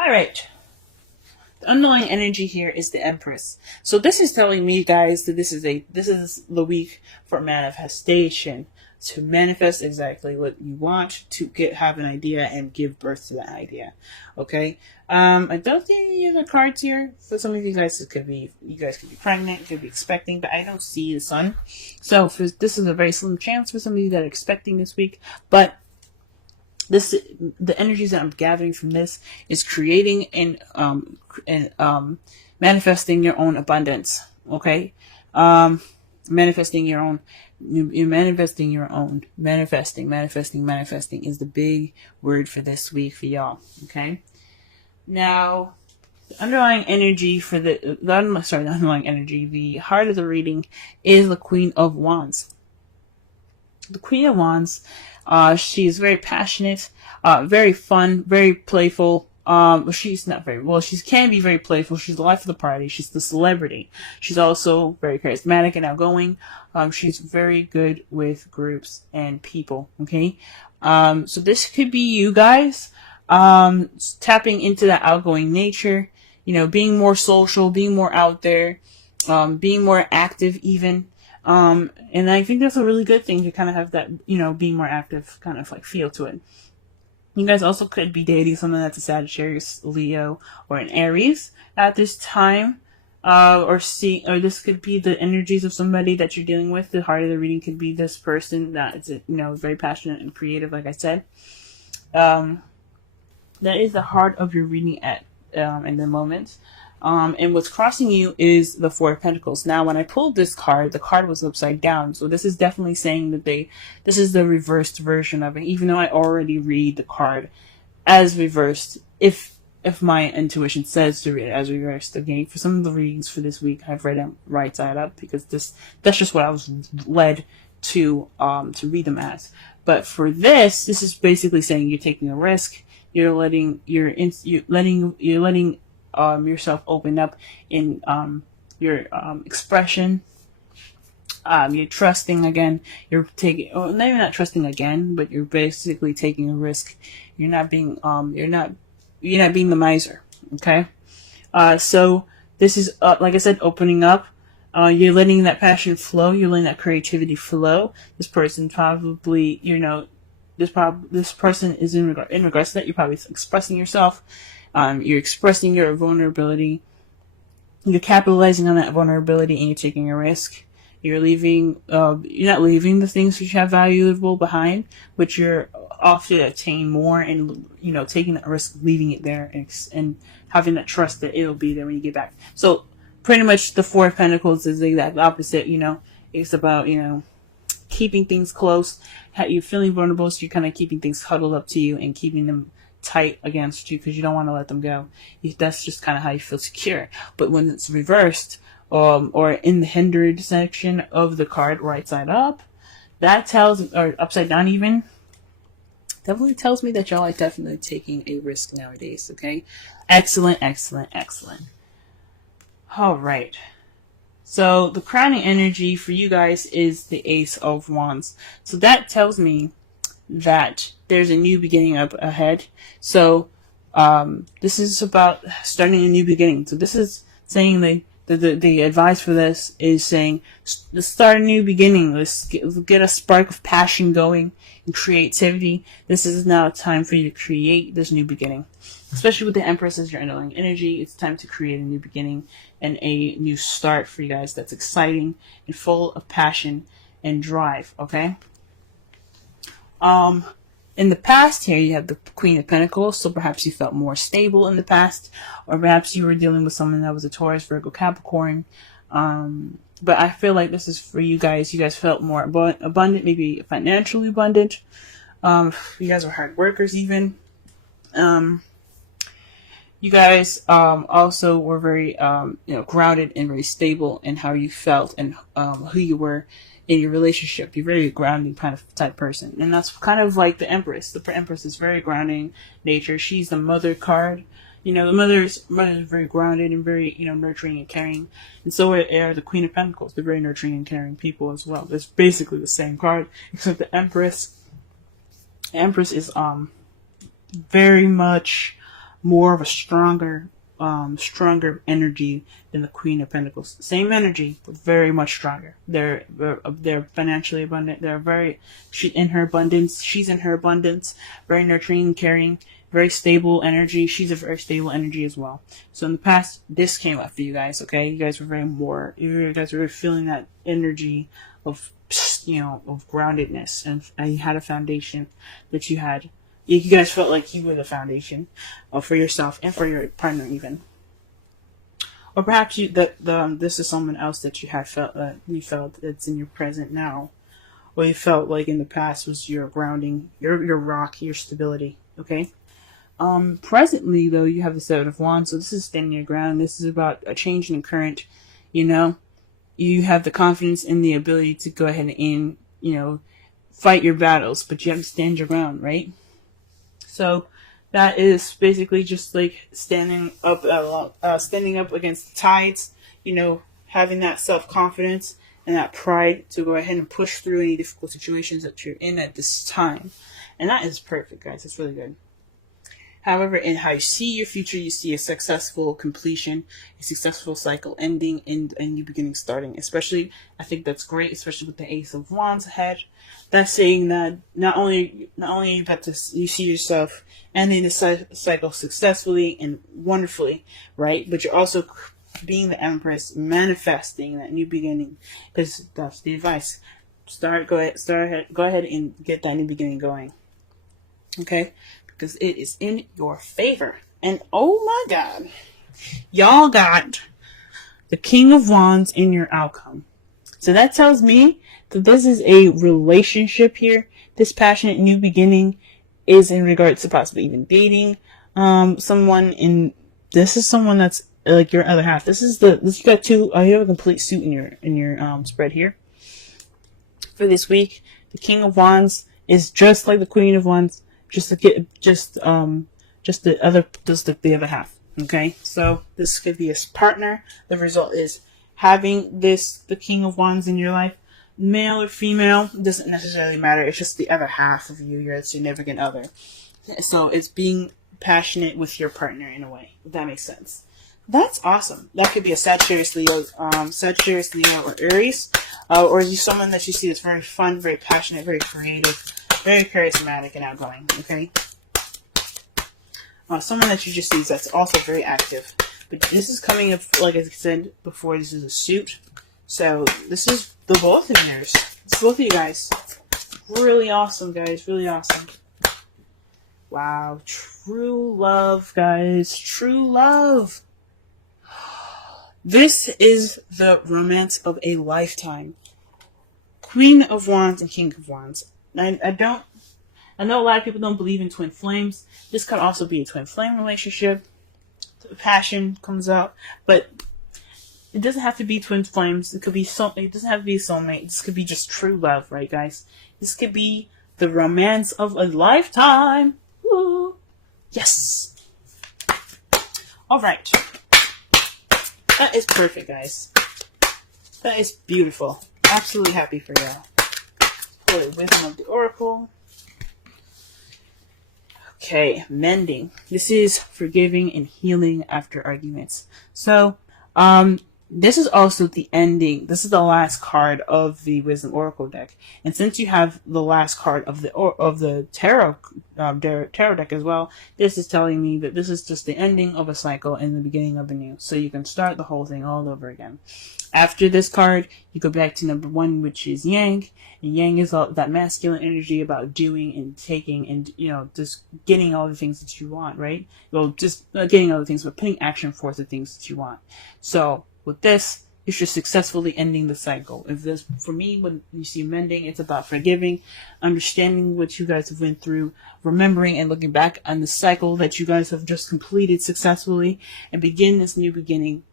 All right. The underlying energy here is the Empress. So this is telling me, guys, that this is the week for manifestation. To manifest exactly what you want, to have an idea and give birth to that idea. Okay. I don't see any other cards here. For some of you guys, you guys could be pregnant, you could be expecting, but I don't see the sun. So this is a very slim chance for some of you that are expecting this week. But the energies that I'm gathering from this is creating and manifesting your own abundance. Okay, manifesting your own. You're manifesting your own. Manifesting is the big word for this week for y'all. Okay, now the underlying energy for the underlying energy, the heart of the reading is the Queen of Wands. The Queen of Wands, she is very passionate, very fun, very playful. She's not very well. She can be very playful. She's the life of the party. She's the celebrity. She's also very charismatic and outgoing. She's very good with groups and people. Okay, so this could be you guys, tapping into that outgoing nature. You know, being more social, being more out there, being more active, even. And I think that's a really good thing to kind of have that, being more active kind of like feel to it. You guys also could be dating someone that's a Sagittarius, Leo, or an Aries at this time. Or this could be the energies of somebody that you're dealing with. The heart of the reading could be this person that is, very passionate and creative, like I said. That is the heart of your reading in the moment. And what's crossing you is the Four of Pentacles. Now, when I pulled this card, the card was upside down. So this is definitely saying that this is the reversed version of it, even though I already read the card as reversed. If my intuition says to read it as reversed, again, for some of the readings for this week, I've read them right side up because that's just what I was led to read them as. But for this is basically saying you're taking a risk. You're letting yourself open up in your expression. You're trusting again. You're taking, maybe not trusting again, but you're basically taking a risk. You're not being being the miser. Okay. So this is like I said, opening up. You're letting that passion flow. You're letting that creativity flow. This person probably, this person is in regards to that. You're probably expressing yourself. You're expressing your vulnerability. You're capitalizing on that vulnerability, and you're taking a risk. You're leaving. You're not leaving the things that you have valuable behind, but you're off to attain more, and taking that risk, leaving it there, and having that trust that it'll be there when you get back. So, pretty much, the Four of Pentacles is the exact opposite. It's about keeping things close. You're feeling vulnerable, so you're kind of keeping things huddled up to you and keeping them tight against you because you don't want to let them go. That's just kind of how you feel secure. But when it's reversed, or in the hindered section of the card, right side up, or upside down even, definitely tells me that y'all are definitely taking a risk nowadays. Okay, excellent. All right. So the crowning energy for you guys is the Ace of Wands. So that tells me that there's a new beginning up ahead. So this is about starting a new beginning. So this is saying the advice for this is saying, let's start a new beginning. Let's get a spark of passion going and creativity. This is now a time for you to create this new beginning. Especially with the Empress as your underlying energy, it's time to create a new beginning and a new start for you guys that's exciting and full of passion and drive, okay? In the past here, you have the Queen of Pentacles, so perhaps you felt more stable in the past, or perhaps you were dealing with someone that was a Taurus, Virgo, Capricorn. But I feel like this is for you guys. You guys felt more abundant, maybe financially abundant. You guys are hard workers even. You guys also were very grounded and very stable in how you felt and who you were in your relationship. You're very grounding kind of type person, and that's kind of like the Empress. The Empress is very grounding nature. She's the mother card. The mother is very grounded and very nurturing and caring, and so are the Queen of Pentacles. They're very nurturing and caring people as well. It's basically the same card, except the Empress. The Empress is very much more of a stronger energy than the Queen of Pentacles. Same energy, but very much stronger. They're financially abundant. She's in her abundance, very nurturing, caring, very stable energy. She's a very stable energy as well. So in the past, this came up for you guys. Okay, you guys were feeling that energy of groundedness, and you had a foundation that you had. You guys felt like you were the foundation for yourself and for your partner even. Or perhaps this is someone else that you felt that's in your present now. Or you felt like in the past was your grounding, your rock, your stability. Okay? Presently though, you have the Seven of Wands, so this is standing your ground. This is about a change in current, You have the confidence and the ability to go ahead and, fight your battles, but you have to stand your ground, right? So that is basically just like standing up against the tides, having that self-confidence and that pride to go ahead and push through any difficult situations that you're in at this time. And that is perfect, guys. It's really good. However, in how you see your future, you see a successful completion, a successful cycle ending, and a new beginning starting. Especially, I think that's great, especially with the Ace of Wands ahead. That's saying that not only you see yourself ending the cycle successfully and wonderfully, right? But you're also being the Empress, manifesting that new beginning. Because that's the advice. Go ahead and get that new beginning going. Okay? Because it is in your favor. And oh my God, y'all got the King of Wands in your outcome. So that tells me that this is a relationship here. This passionate new beginning is in regards to possibly even dating someone. This is someone that's like your other half. You got two. You have a complete suit in your spread here. For this week, the King of Wands is just like the Queen of Wands. Just the other half. Okay, so this could be a partner. The result is having the King of Wands in your life, male or female, doesn't necessarily matter. It's just the other half of you, your significant other. So it's being passionate with your partner in a way, if that makes sense. That's awesome. That could be a Sagittarius, Leo, or Aries, or someone that you see that's very fun, very passionate, very creative, very charismatic and outgoing, okay? Someone that you just see that's also very active. But this is coming up, like I said before, this is a suit. So this is the both of yours. It's both of you guys. Really awesome, guys. Really awesome. Wow. True love, guys. True love. This is the romance of a lifetime. Queen of Wands and King of Wands. I know a lot of people don't believe in twin flames. This could also be a twin flame relationship. The passion comes out, but it doesn't have to be twin flames. It doesn't have to be a soulmate. This could be just true love, right, guys? This could be the romance of a lifetime. Woo! Yes. All right. That is perfect, guys. That is beautiful. Absolutely happy for you. Pull a wisdom of the oracle. Okay, mending. This is forgiving and healing after arguments. So, this is also the ending. This is the last card of the Wisdom Oracle deck, and since you have the last card of the tarot deck as well, this is telling me that this is just the ending of a cycle and the beginning of a new. So you can start the whole thing all over again. After this card, you go back to number 1, which is Yang. And Yang is all that masculine energy about doing and taking and, just getting all the things that you want, right? Well, just getting all the things, but putting action forth the things that you want. So with this, you're just successfully ending the cycle. For me, when you see mending, it's about forgiving, understanding what you guys have went through, remembering and looking back on the cycle that you guys have just completed successfully, and begin this new beginning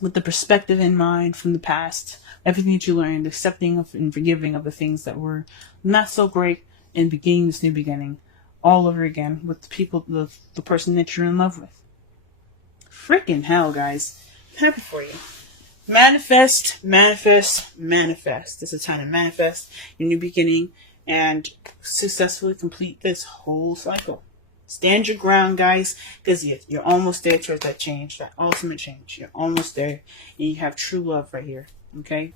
with the perspective in mind from the past, everything that you learned, accepting of and forgiving of the things that were not so great, and beginning this new beginning all over again with the people, the person that you're in love with. Freaking hell, guys. I'm happy for you. Manifest, manifest, manifest. It's a time to manifest your new beginning and successfully complete this whole cycle. Stand your ground, guys, because you're almost there towards that change, that ultimate change. You're almost there, and you have true love right here. Okay.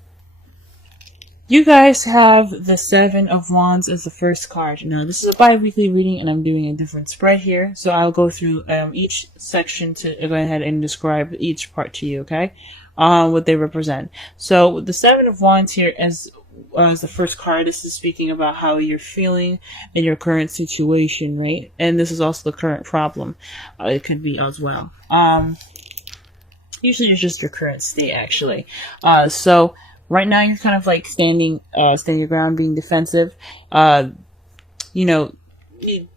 You guys have the Seven of Wands as the first card. Now, this is a bi-weekly reading, and I'm doing a different spread here. So I'll go through each section to go ahead and describe each part to you, okay? What they represent. So the Seven of Wands here as the first card, this is speaking about how you're feeling in your current situation, right? And this is also the current problem. It could be as well. Usually it's just your current state, actually. So right now you're kind of like standing your ground, being defensive. You know,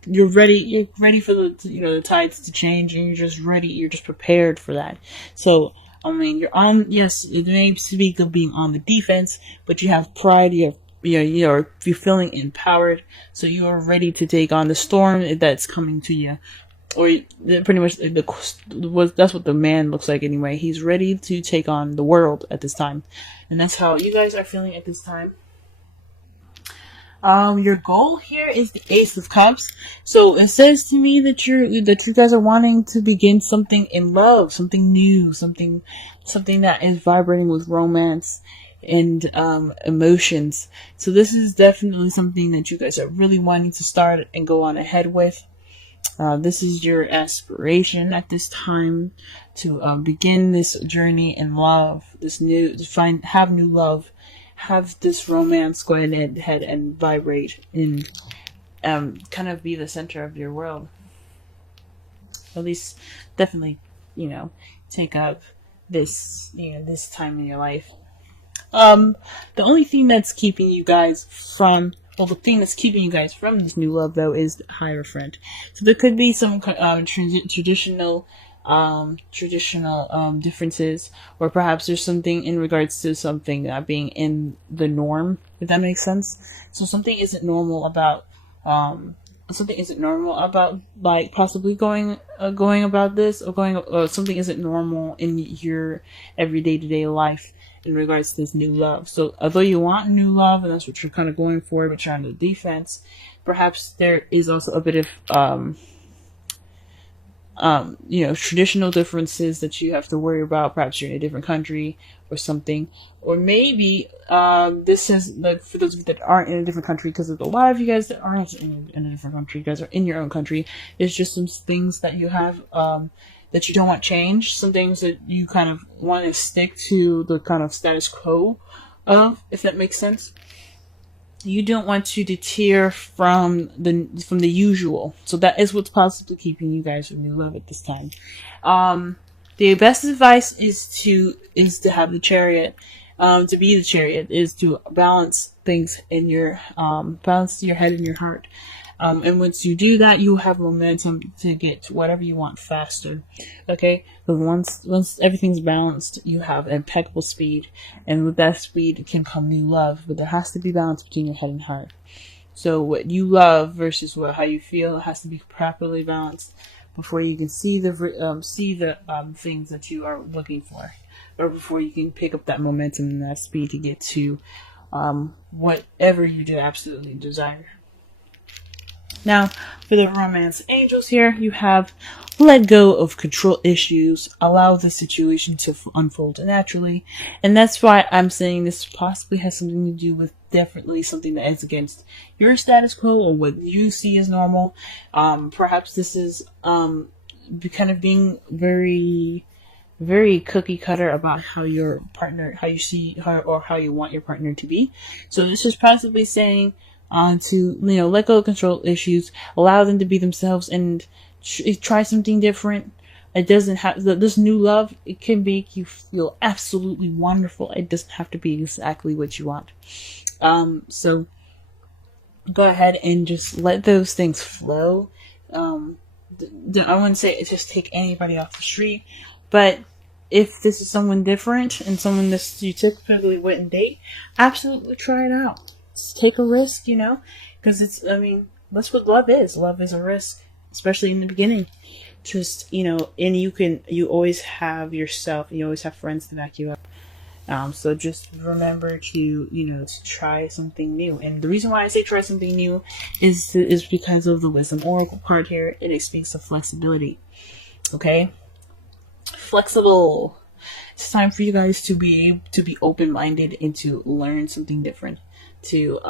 you're ready for the tides to change, and you're just ready. You're just prepared for that. So I mean, yes, it may speak of being on the defense, but you have pride. You're feeling empowered, so you are ready to take on the storm that's coming to you. Or pretty much that's what the man looks like anyway. He's ready to take on the world at this time, and that's how you guys are feeling at this time. Your goal here is the Ace of Cups. So it says to me that you guys are wanting to begin something in love, something new, something that is vibrating with romance and emotions. So this is definitely something that you guys are really wanting to start and go on ahead with. This is your aspiration at this time to begin this journey in love, have new love, have this romance go ahead and vibrate and kind of be the center of your world. At least, definitely, take up this time in your life. The only thing that's keeping you guys from the thing that's keeping you guys from this new love, though, is the Hierophant. So there could be some traditional differences, or perhaps there's something in regards to something not being in the norm, if that makes sense. So something isn't normal about like possibly going about this, or something isn't normal in your everyday to day life in regards to this new love. So although you want new love, and that's what you're kind of going for, but you're on the defense, perhaps there is also a bit of traditional differences that you have to worry about. Perhaps you're in a different country or something, or maybe this is like for those of you that aren't in a different country, because there's a lot of you guys that aren't in a different country. You guys are in your own country. There's just some things that you have that you don't want change, some things that you kind of want to stick to the kind of status quo of, if that makes sense. You don't want to deter from the usual. So that is what's possibly keeping you guys from new love at this time. The best advice is to have the Chariot. To be the Chariot is to balance things in your balance your head and your heart. And once you do that, you have momentum to get to whatever you want faster. Okay? But once everything's balanced, you have impeccable speed. And with that speed can come new love. But there has to be balance between your head and heart. So what you love versus how you feel, it has to be properly balanced before you can see the things that you are looking for. Or before you can pick up that momentum and that speed to get to whatever you do absolutely desire. Now, for the romance angels here, you have let go of control issues, allow the situation to unfold naturally, and that's why I'm saying this possibly has something to do with definitely something that is against your status quo or what you see as normal. Perhaps this is kind of being very, very cookie cutter about how your partner, how you see her, or how you want your partner to be. So this is possibly saying to let go of control issues, allow them to be themselves, and try something different. It doesn't have this new love. It can make you feel absolutely wonderful. It doesn't have to be exactly what you want. So go ahead and just let those things flow. I wouldn't say just take anybody off the street, but if this is someone different and someone that you typically wouldn't date, absolutely try it out. Take a risk, because that's what love is. Love is a risk, especially in the beginning. Just, and you always have yourself, you always have friends to back you up. So just remember to, to try something new. And the reason why I say try something new is because of the Wisdom Oracle card here. It speaks of flexibility. Okay? Flexible. It's time for you guys to be open-minded and to learn something different. To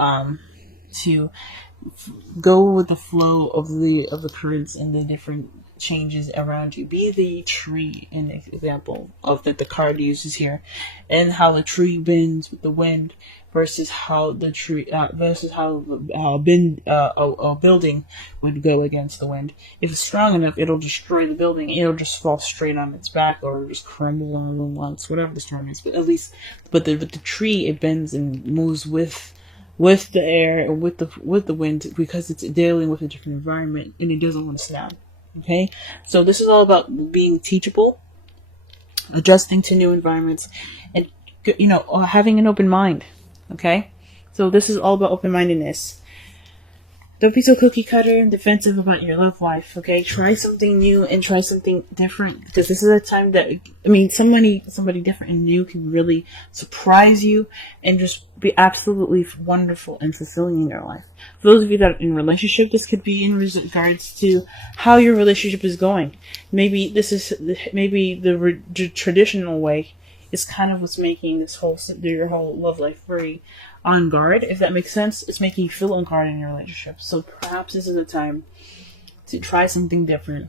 go with the flow of the currents and the different changes around you. Be the tree, an example of that the card uses here, and how the tree bends with the wind versus how the tree versus how a building would go against the wind. If it's strong enough, it'll destroy the building. It'll just fall straight on its back or just crumble on once, whatever the storm is. But at least, with the tree, it bends and moves with the air and with the wind, because it's dealing with a different environment and it doesn't want to snap. Okay, so this is all about being teachable, adjusting to new environments, and having an open mind. Okay, so this is all about open-mindedness. Don't be so cookie cutter and defensive about your love life, okay? Try something new and try something different, because this is a time that, somebody different and new can really surprise you and just be absolutely wonderful and fulfilling in your life. For those of you that are in a relationship, this could be in regards to how your relationship is going. Maybe the traditional way is kind of what's making your whole love life very on guard, if that makes sense. It's making you feel on guard in your relationship. So perhaps this is a time to try something different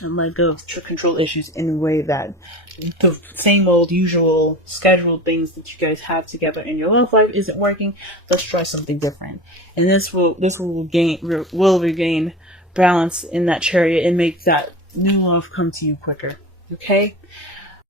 and let go of control issues in a way that the same old usual scheduled things that you guys have together in your love life isn't working. Let's try something different, and this will regain balance in that chariot and make that new love come to you quicker. Okay.